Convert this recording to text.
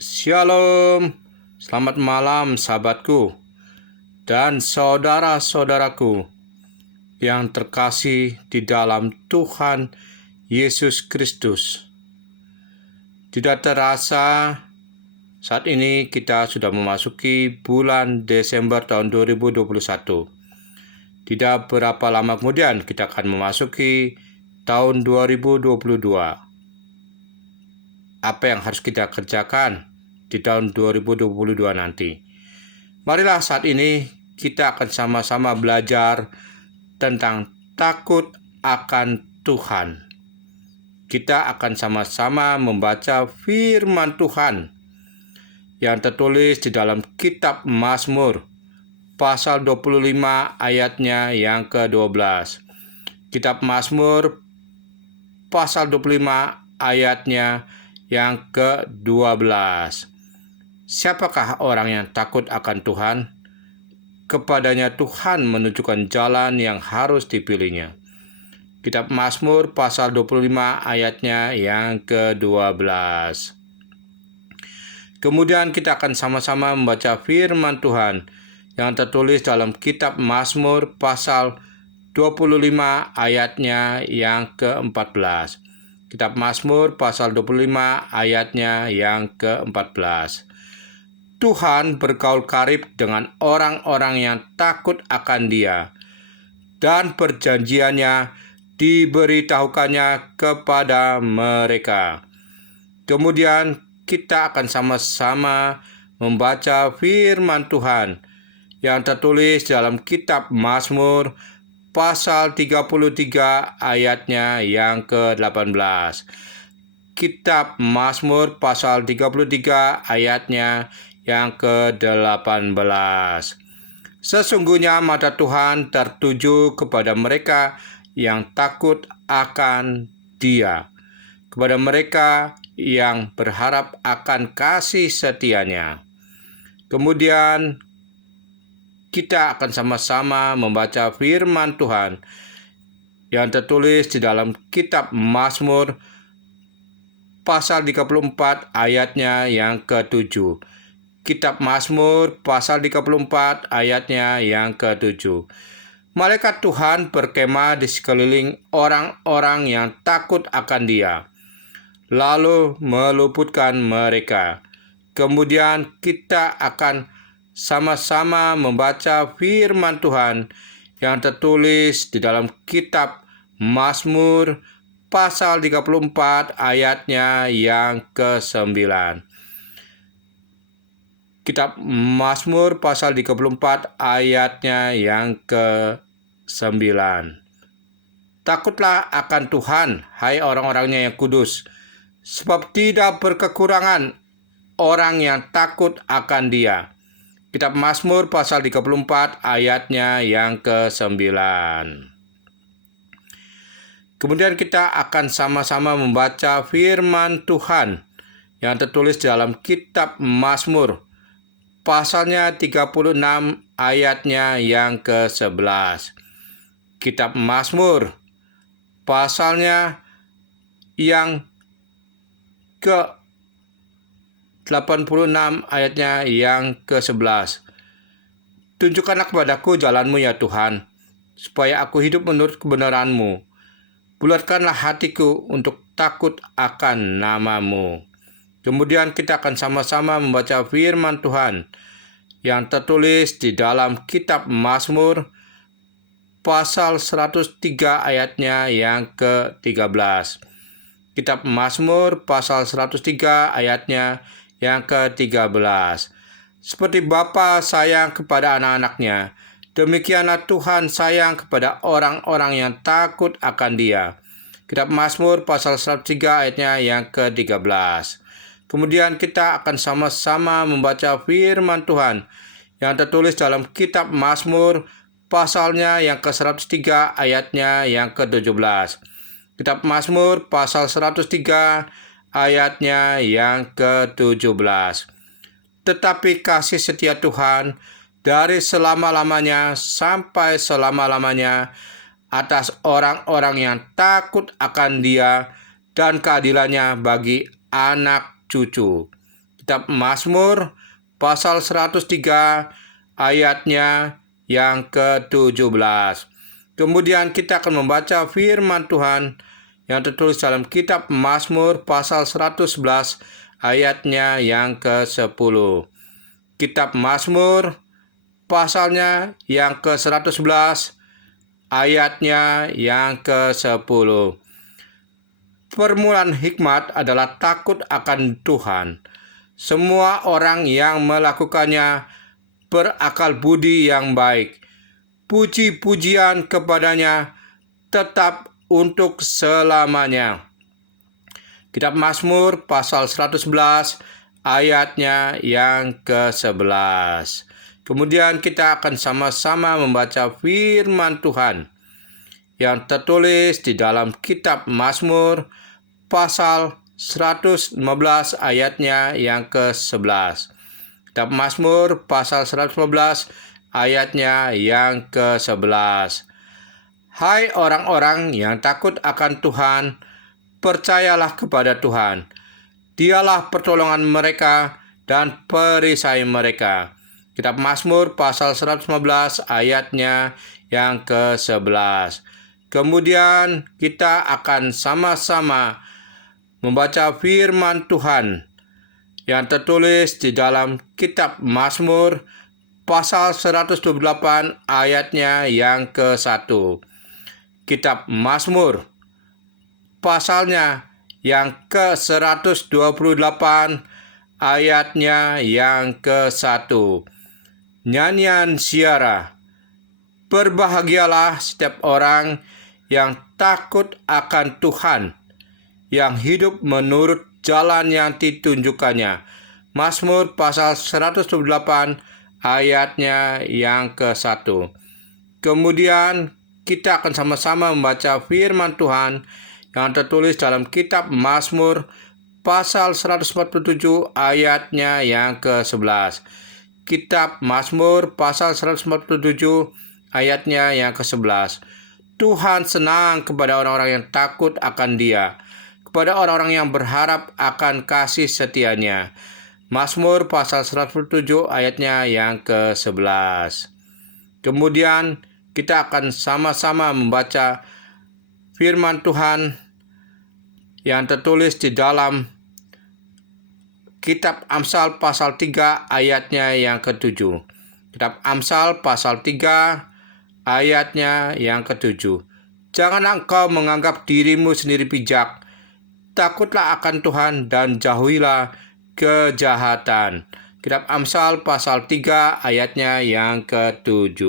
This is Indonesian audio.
Shalom, selamat malam sahabatku dan saudara-saudaraku yang terkasih di dalam Tuhan Yesus Kristus. Tidak terasa saat ini kita sudah memasuki bulan Desember tahun 2021. Tidak berapa lama kemudian kita akan memasuki tahun 2022. Apa yang harus kita kerjakan di tahun 2022 nanti? Marilah saat ini kita akan sama-sama belajar tentang takut akan Tuhan. Kita akan sama-sama membaca firman Tuhan yang tertulis di dalam kitab Mazmur pasal 25 ayatnya yang ke-12. Kitab Mazmur pasal 25 ayatnya yang ke-12. Siapakah orang yang takut akan Tuhan? Kepadanya Tuhan menunjukkan jalan yang harus dipilihnya. Kitab Mazmur pasal 25 ayatnya yang ke-12. Kemudian kita akan sama-sama membaca firman Tuhan yang tertulis dalam kitab Mazmur pasal 25 ayatnya yang ke-14. Kitab Mazmur pasal 25 ayatnya yang ke-14. Tuhan bergaul karib dengan orang-orang yang takut akan Dia, dan perjanjiannya diberitahukannya kepada mereka. Kemudian kita akan sama-sama membaca firman Tuhan yang tertulis dalam kitab Mazmur pasal 33 ayatnya yang ke-18. Kitab Mazmur pasal 33 ayatnya yang ke-18. Sesungguhnya mata Tuhan tertuju kepada mereka yang takut akan Dia, kepada mereka yang berharap akan kasih setia-Nya. Kemudian kita akan sama-sama membaca firman Tuhan yang tertulis di dalam kitab Mazmur pasal 34 ayatnya yang ke-7. Kitab Mazmur pasal 34 ayatnya yang ke-7. Malaikat Tuhan berkemah di sekeliling orang-orang yang takut akan Dia, lalu meluputkan mereka. Kemudian kita akan sama-sama membaca firman Tuhan yang tertulis di dalam kitab Mazmur pasal 34 ayatnya yang ke-9. Kitab Mazmur pasal 34 ayatnya yang ke-9. Takutlah akan Tuhan, hai orang-orangnya yang kudus, sebab tidak berkekurangan orang yang takut akan Dia. Kitab Mazmur pasal 34 ayatnya yang ke-9. Kemudian kita akan sama-sama membaca firman Tuhan yang tertulis dalam kitab Mazmur pasalnya 36 ayatnya yang ke-11. Kitab Mazmur pasalnya yang ke-86 ayatnya yang ke-11. Tunjukkanlah kepadaku jalanmu ya Tuhan, supaya aku hidup menurut kebenaran-Mu. Bulatkanlah hatiku untuk takut akan nama-Mu. Kemudian kita akan sama-sama membaca firman Tuhan yang tertulis di dalam kitab Mazmur pasal 103 ayatnya yang ke-13. Kitab Mazmur pasal 103 ayatnya yang ke-13. Seperti Bapa sayang kepada anak-anaknya, demikianlah Tuhan sayang kepada orang-orang yang takut akan Dia. Kitab Mazmur pasal 103 ayatnya yang ke-13. Kemudian kita akan sama-sama membaca firman Tuhan yang tertulis dalam kitab Mazmur pasalnya yang ke-103 ayatnya yang ke-17. Kitab Mazmur pasal 103 ayatnya yang ke-17. Tetapi kasih setia Tuhan dari selama-lamanya sampai selama-lamanya atas orang-orang yang takut akan Dia, dan keadilannya bagi anak cucu. Kitab Mazmur pasal 103 ayatnya yang ke-17. Kemudian kita akan membaca firman Tuhan yang tertulis dalam kitab Mazmur pasal 111 ayatnya yang ke-10. Kitab Mazmur pasalnya yang ke-111 ayatnya yang ke-10. Permulaan hikmat adalah takut akan Tuhan. Semua orang yang melakukannya berakal budi yang baik. Puji-pujian kepadanya tetap untuk selamanya. Kitab Mazmur pasal 111 ayatnya yang ke-11. Kemudian kita akan sama-sama membaca firman Tuhan yang tertulis di dalam kitab Mazmur pasal 115 ayatnya yang ke-11. Kitab Mazmur pasal 115 ayatnya yang ke-11. Hai orang-orang yang takut akan Tuhan, percayalah kepada Tuhan. Dialah pertolongan mereka dan perisai mereka. Kitab Mazmur pasal 115 ayatnya yang ke-11. Kemudian kita akan sama-sama membaca firman Tuhan yang tertulis di dalam kitab Mazmur pasal 128 ayatnya yang ke-1. Kitab Mazmur pasalnya yang ke-128 ayatnya yang ke-1. Nyanyian Ziarah. Berbahagialah setiap orang yang takut akan Tuhan, yang hidup menurut jalan yang ditunjukkannya. Mazmur pasal 128 ayatnya yang ke-1. Kemudian kita akan sama-sama membaca firman Tuhan yang tertulis dalam kitab Mazmur pasal 147 ayatnya yang ke-11. Kitab Mazmur pasal 147 ayatnya yang ke-11. Tuhan senang kepada orang-orang yang takut akan Dia, kepada orang-orang yang berharap akan kasih setia-Nya. Mazmur pasal 147 ayatnya yang ke-11. Kemudian kita akan sama-sama membaca firman Tuhan yang tertulis di dalam kitab Amsal pasal 3 ayatnya yang ke-7. Kitab Amsal pasal 3 ayatnya yang ke-7. Jangan engkau menganggap dirimu sendiri bijak. Takutlah akan Tuhan dan jauhilah kejahatan. Kitab Amsal pasal 3 ayatnya yang ke-7.